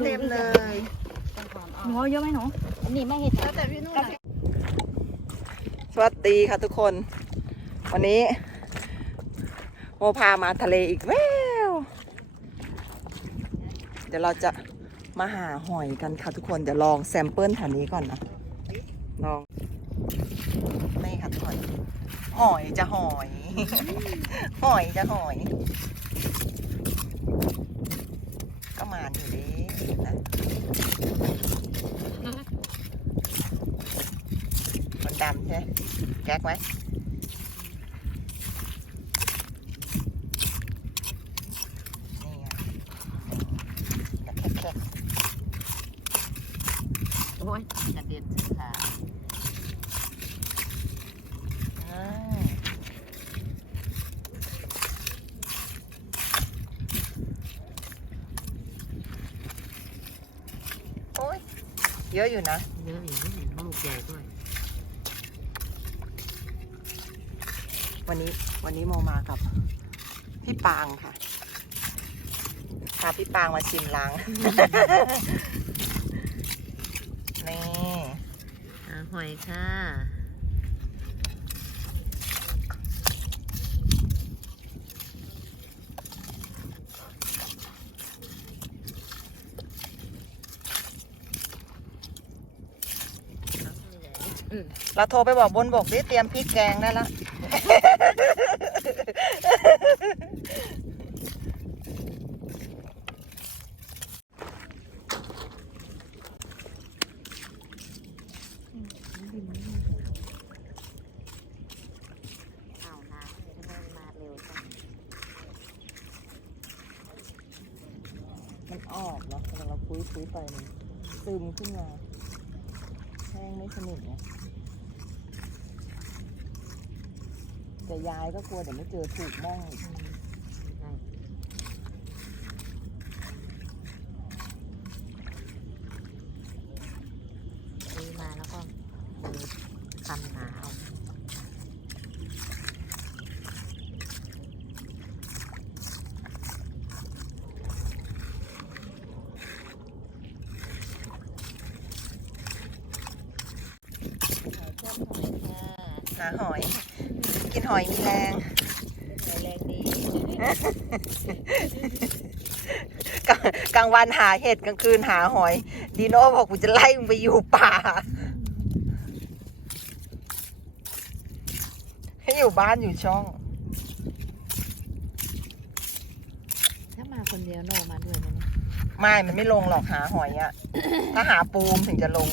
เต็มเลยหนูเอาเยอะไหมหนูอันนี้ไม่เห็นแล้วแต่พี่นุ่นสวัสดีค่ะทุกคน วันนี้โมพามาทะเลอีกแล้วเดี๋ยวเราจะมาหาหอยกันค่ะทุกคนเดี๋ยวลองแซมเปิลแถวนี้ก่อนนะลองนี่ค่ะทุกคนหอยจะหอยหอยจะหอย ก็มาอยู่ดี นะมันดำใช่ไหมแก๊กไหมนี่ไงแค่แค่ โอ้ยกระเด็นสิขา อ่าโอ้ย เยอะอยู่นะเนื้ออยู่นี่ลูกใหญ่ด้วย วันนี้วันนี้โมมากับพี่ปางค่ะพาพี่ปางมาชิมล้าง นี่อ่าหอยค่ะ เราโทรไปบอกบนบกดิเตรียมพริกแกงได้ล้วเอาน้ำเลยทำไมมันมาเร็วจังมันออกเนาะเวลาเราคุยคุยไปมันซึมขึ้นมาแห้งไม่สนิทไงแต่ ยายก็กลัวเดี๋ยวไม่เจอถูกม่องอีกได้ซื้อมาแล้วก็เลยทำหนาเอาหาหอย กินหอยมีแรงแรงดีกลางกลางวันหาเห็ดกลางคืนหาหอย ดีโน่บอกกูจะไล่มึงไปอยู่ป่าให้อยู่บ้านอยู่ช่อง ถ้ามาคนเดียวโนมาด้วยนะไม่ มันไม่ลงหรอกหาหอยอะถ้าหาปูมถึงจะลง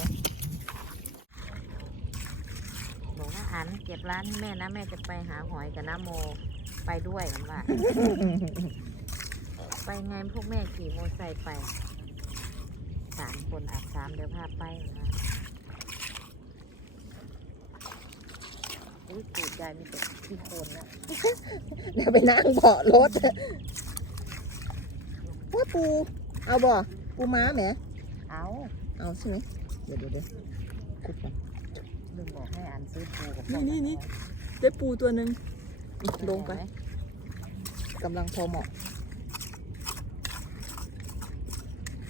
บอกว่าอันเก็บร้านให้แม่นะแม่จะไปหาหอยกับน้าโมไปด้วยมันว่า ไปไงพวกแม่ขี่มอเตอร์ไซค์ไปสามคนอาบสามเดี๋ยวพาไปนะอุ้ยตูดยายมีแต่ที่โคนนะเดี๋ยวไปนั่งเบาะรถว่าปู เอาบ่ปูม้าแหมเอา เอาใช่ไหมเดี๋ยวเดี๋ยวเดี๋ยวขุดก่อน ลืมบอกให้อันซื้อปูกับนี่นี่นี่ ได้ปูตัวหนึ่งลงไปไหมกำลังพอเหมาะ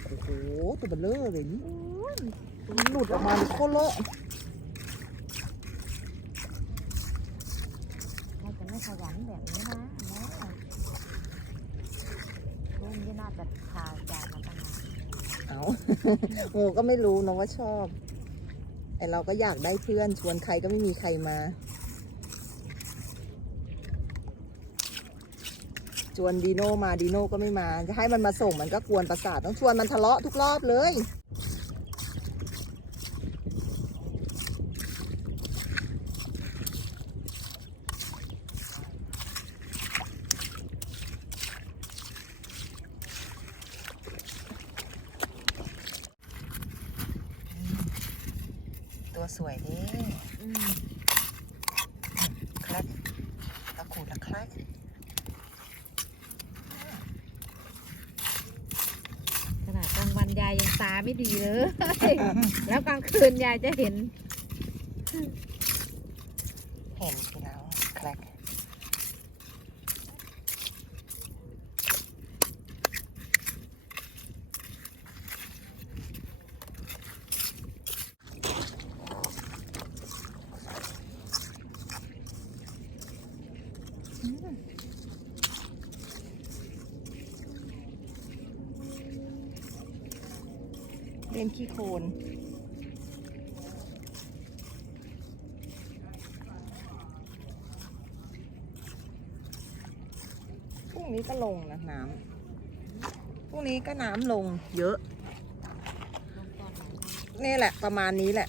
โอ้โหตัวเบลเลอร์เลยนี่มันหลุดออกมาเลยโคตรเลอะให้จะไม่ขยันแบบนี้นะแม่ลุงที่น่าจะพาจานมาตั้งนานเอาโอ้ก็ไม่รู้นะว่าชอบ แต่เราก็อยากได้เพื่อน ชวนใครก็ไม่มีใครมา ชวนดีโน่มาดีโน่ก็ไม่มา จะให้มันมาส่งมันก็กวนประสาทต้องชวนมันทะเลาะทุกรอบเลย ตัวสวยดีอืมแคลกตะขูดละคลกขนาดกลางวันยายยังตาไม่ดีเลย แล้วกลางคืนยายจะเห็น เล่นขี้โคลนพรุ่งนี้ก็ลงนะน้ำพรุ่งนี้ก็น้ำลงเยอะ นี่แหละประมาณนี้แหละ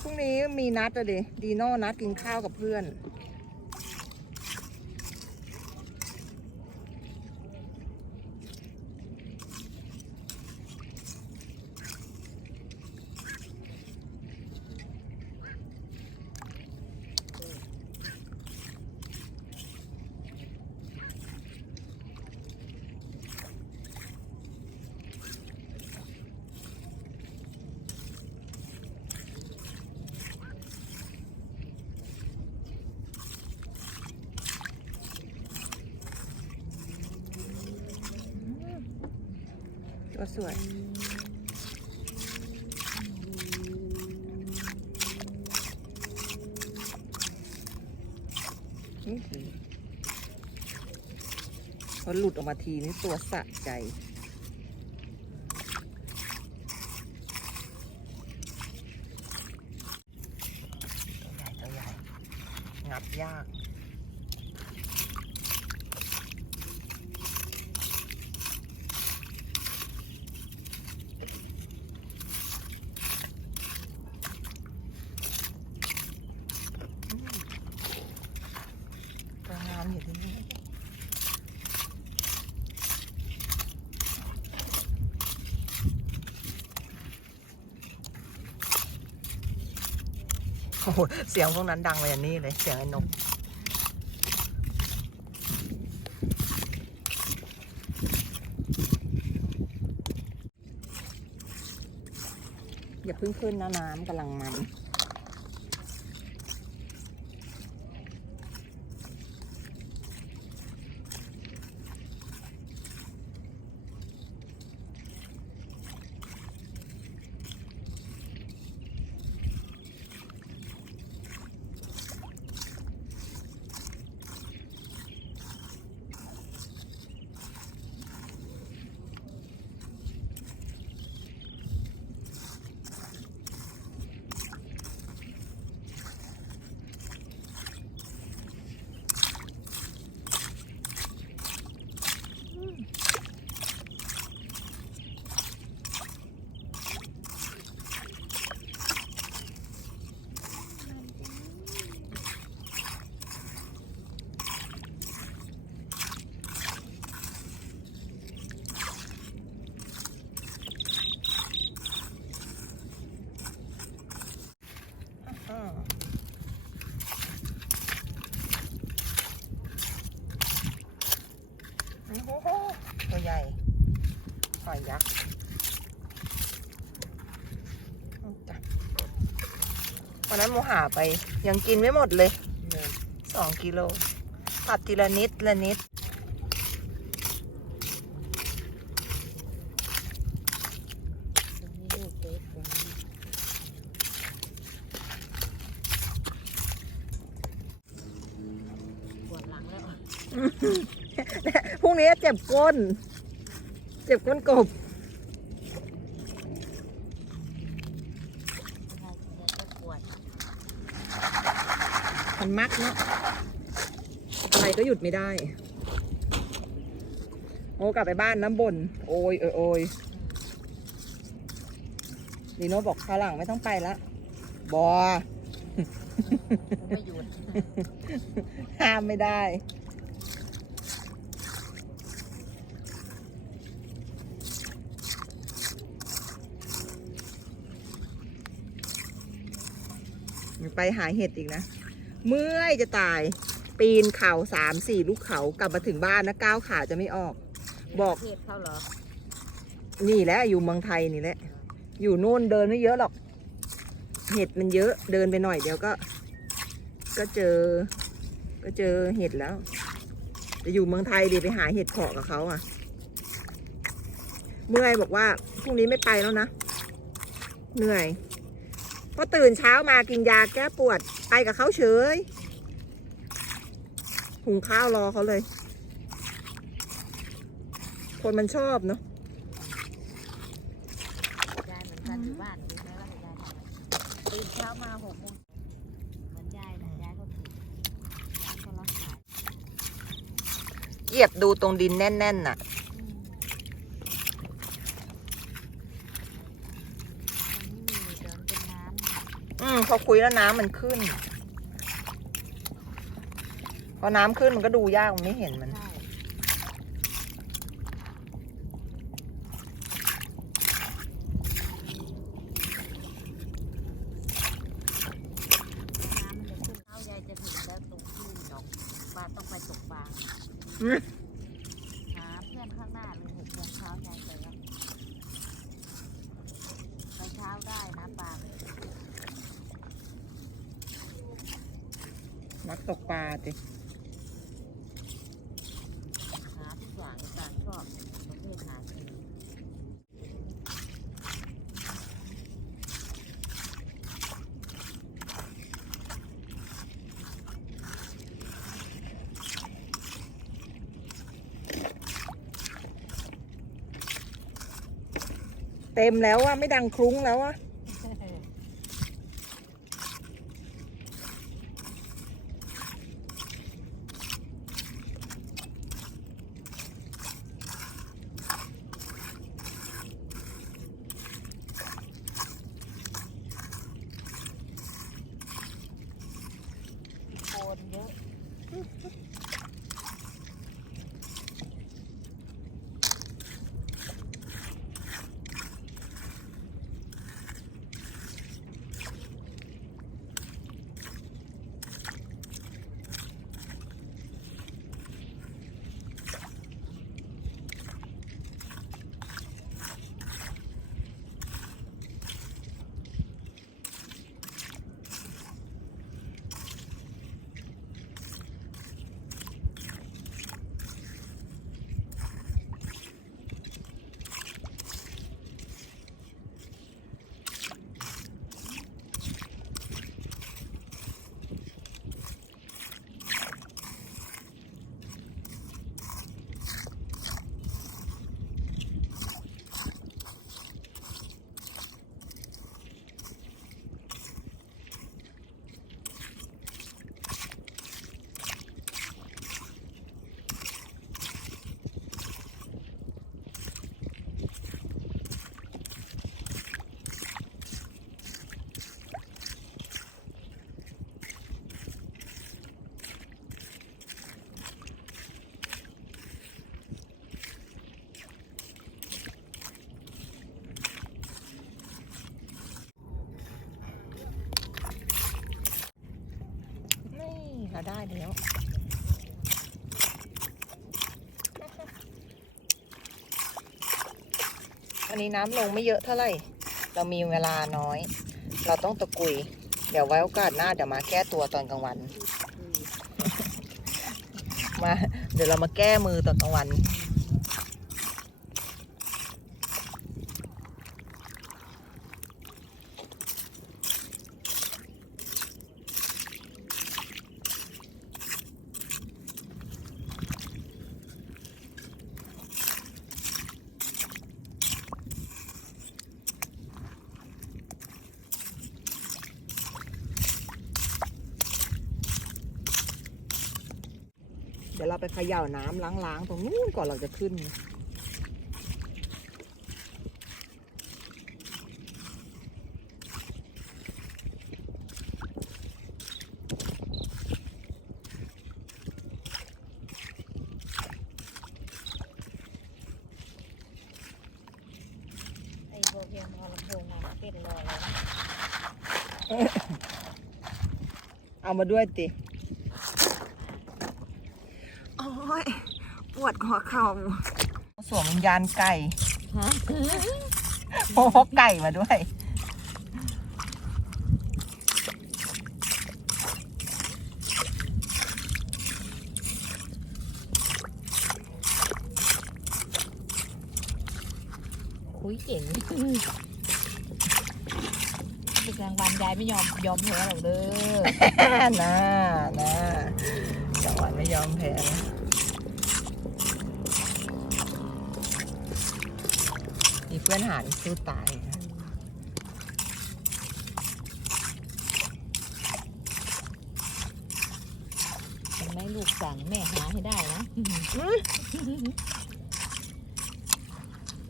พรุ่งนี้มีนัดเลยดีโน่นัดกินข้าวกับเพื่อน สวย พอหลุดออกมาทีนี่ตัวสะใจ ตัวใหญ่ ตัวใหญ่ งับยาก ตัวงามอยู่ที่นี่โอ้โหเสียงพวกนั้นดังเลยอันนี้เลยเสียงไอ้นกอย่าเพิ่งขึ้นนะน้ำกำลังมัน อ่าโอ้โหตัวใหญ่หอยยักษ์เอาจ้ะ วันนั้นโมหาไป ยังกินไม่หมดเลยสองกิโลผัดทีละนิดละนิดตรงนี้ลูกเล็กตรงนี้ปวดหลังแล้วพรุ่งนี้เจ็บก้น เจ็บก้นกบ ถ้าจะปวด มันมักเนาะอะไรก็หยุดไม่ได้ โอ้กลับไปบ้านน้ำบน โอยเออโอยลีโน่บอกข้าวหลังไม่ต้องไปละบอไม่หยุดห้ามไม่ได้ ไปหาเห็ดอีกนะ เมื่อยจะตาย ปีนเขาสามสี่ลูกเขากลับมาถึงบ้านนะก้าวขาจะไม่ออก บอก เทศเขาเหรอนี่แหละอยู่เมืองไทยนี่แหละ อยู่นู่นเดินไม่เยอะหรอก เห็ดมันเยอะเดินไปหน่อยเดี๋ยวก็ ก็เจอ ก็เจอเห็ดแล้วจะอยู่เมืองไทยดิไปหาเห็ดเพาะกับเขาอะ เมื่อยบอกว่าพรุ่งนี้ไม่ไปแล้วนะ เหนื่อยเพราะตื่นเช้ามากินยาแก้ปวด ไปกับเขาเฉยหุงข้าวรอเขาเลย คนมันชอบเนาะอยู่บ้านดูไหมว่ายายทำอะไรตื่นเช้ามาหกโมงเหมือนยายนะยายก็ถูกยายก็รักษาเหยียบดูตรงดินแน่นๆน่ะ อืมมันไม่มีเดินเป็นน้ำ อืม พอคุยแล้วน้ำมันขึ้น พอน้ำขึ้นมันก็ดูยากมันไม่เห็นมันใช่น้ำมันจะขึ้นเท้ายายจะถึงแล้วตรงที่หนองปลาต้องไปตกปลา อืม หาเพื่อนข้างหน้าเลยหกโมงเช้ายายไปแล้วไปเช้าได้นะปลาเลย นัก ตกปลาจิหาทุกอย่างในการชอบประเภทหากินเต็มแล้วว่าไม่ดังคลุ้งแล้วว่า อันนี้น้ำลงไม่เยอะเท่าไหร่ เรามีเวลาน้อย เราต้องตะกุย เดี๋ยวไว้โอกาสหน้าเดี๋ยวมาแก้ตัวตอนกลางวัน มา เดี๋ยวเรามาแก้มือตอนกลางวัน ไปเขย่าน้ำล้างๆ ตรงนู้นก่อนเราจะขึ้น ไอ้โบเพียงพอลำโพงมาเต้นรอยเลยเอามาด้วยติ โอ้ย ปวด หัวเข่าสวมวิญญาณไก่ฮะโอ้พกไก่มาด้วยคุยเก่งดึกกลางวันยายไม่ยอมยอมแพ้หรอกเด้อ น่าน่าจังหวะไม่ยอมแพ้นะ พื่อนหารสู้ตายนะทำไมลูกสั่งแม่หาให้ได้นะ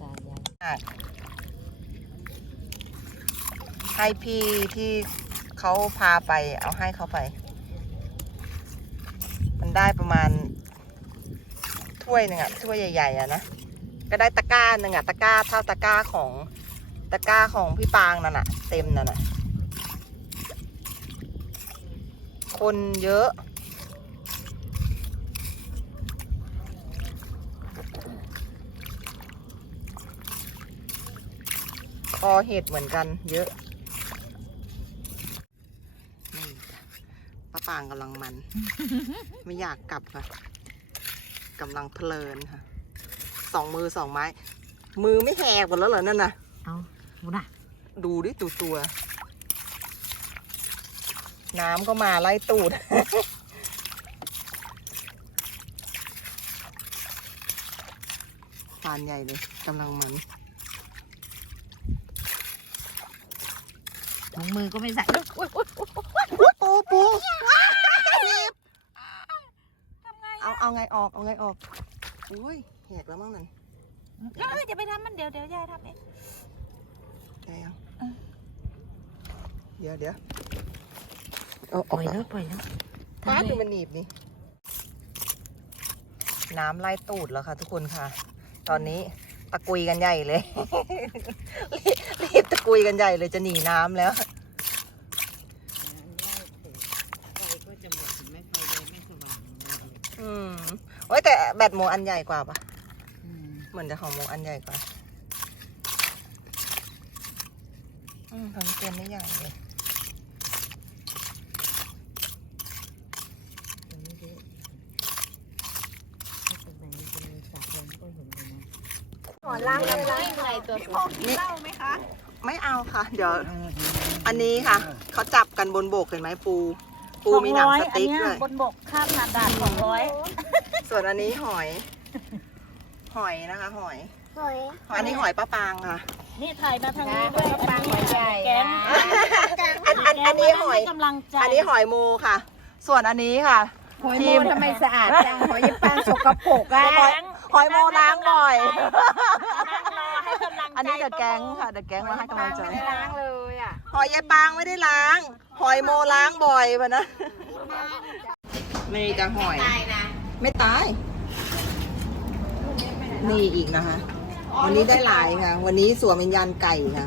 ตายยายให้พี่ที่เขาพาไปเอาให้เขาไป มันได้ประมาณถ้วยหนึ่งอะถ้วยใหญ่ๆอะนะ ก็ได้ตะกร้าหนึ่งอะตะกร้าเท่าตะกร้าของตะกร้าของพี่ปางนั่นอะเต็มนั่นอะคนเยอะ คอเห็ดเหมือนกัน เยอะนี่ป้าปางกำลังมัน ไม่อยากกลับค่ะกำลังเพลินค่ะ สองมือสองไม้ มือไม่แหกหมดแล้วเหรอนั่นน่ะ เอาดูนะดูดิตูตัว น้ำก็มาไล่ตูดฟานใหญ่เลยกำลังมันถุงมือก็ไม่ใส่อุ๊ยอุ๊ยอุ๊ยปูปูรีบเอา เอาไงออก เอาไงออก อุ้ย แหกแล้วมั้งนั่นเอ้ยจะไปทำมันเดี๋ยวเดี๋ยวยายทำเองแกยังเดี๋ยวเดี๋ยวเอาปอล่ออกยแล้แล้ววปล่อยแล้วป้าดูมันหนีบนี่น้ำไล่ตูดแล้วค่ะ ทุกคนค่ะ ตอนนี้ตะกุยกันใหญ่เลยรีบรีบตะกุยกันใหญ่เลยจะหนีน้ำแล้วไฟก็จะหมดถึงไม่ไฟเลยไม่สว่างเลยอืมโอ้ยแต่แบตโมอันใหญ่กว่าปะอืม เหมือนจะของโมอันใหญ่กว่าอืมทำเกมไม่ใหญ่เลยตรงนี้เยอะถ้าตรงไหนมันจะมีสระลมก็เห็นเลยนะขอล้างน้ำล้างใครตัวพี่พงกินเหล้าไหมคะ ไม่เอาค่ะ เดี๋ยว อันนี้ค่ะ เขาจับกันบนบกเห็นไหมปู ปูมีหนังสติ๊กอันด้เนี้วยบนบกค่าผ่านด่านสองร้อยส่วนอันนี้หอย หอยนะคะหอย หอยอันนี้หอยป้าปางค่ะ นี่ถ่ายมาทางนี้ด้วยอันนี้แก๊งอันอันอันนี้หอยกำลังใจอันนี้หอยโมค่ะ ส่วนอันนี้ค่ะหอยทีโมมทำไมสะอาดจังหอยปลาสกปรกอะหอยหอยโมล้างบ่อยนั่งรอให้กำลังใจอันนี้เดอะแก๊งค่ะเดอะแก๊งมาให้กำลังใจไม่ได้ล้างเลยอะหอยยายปางไม่ได้ล้าง หอยโมล้างบ่อยปะนะนี่จะหอยตายนะไม่ตาย นี่อีกนะคะ วันนี้ได้หลายค่ะ วันนี้สวมวิญญาณไก่ค่ะ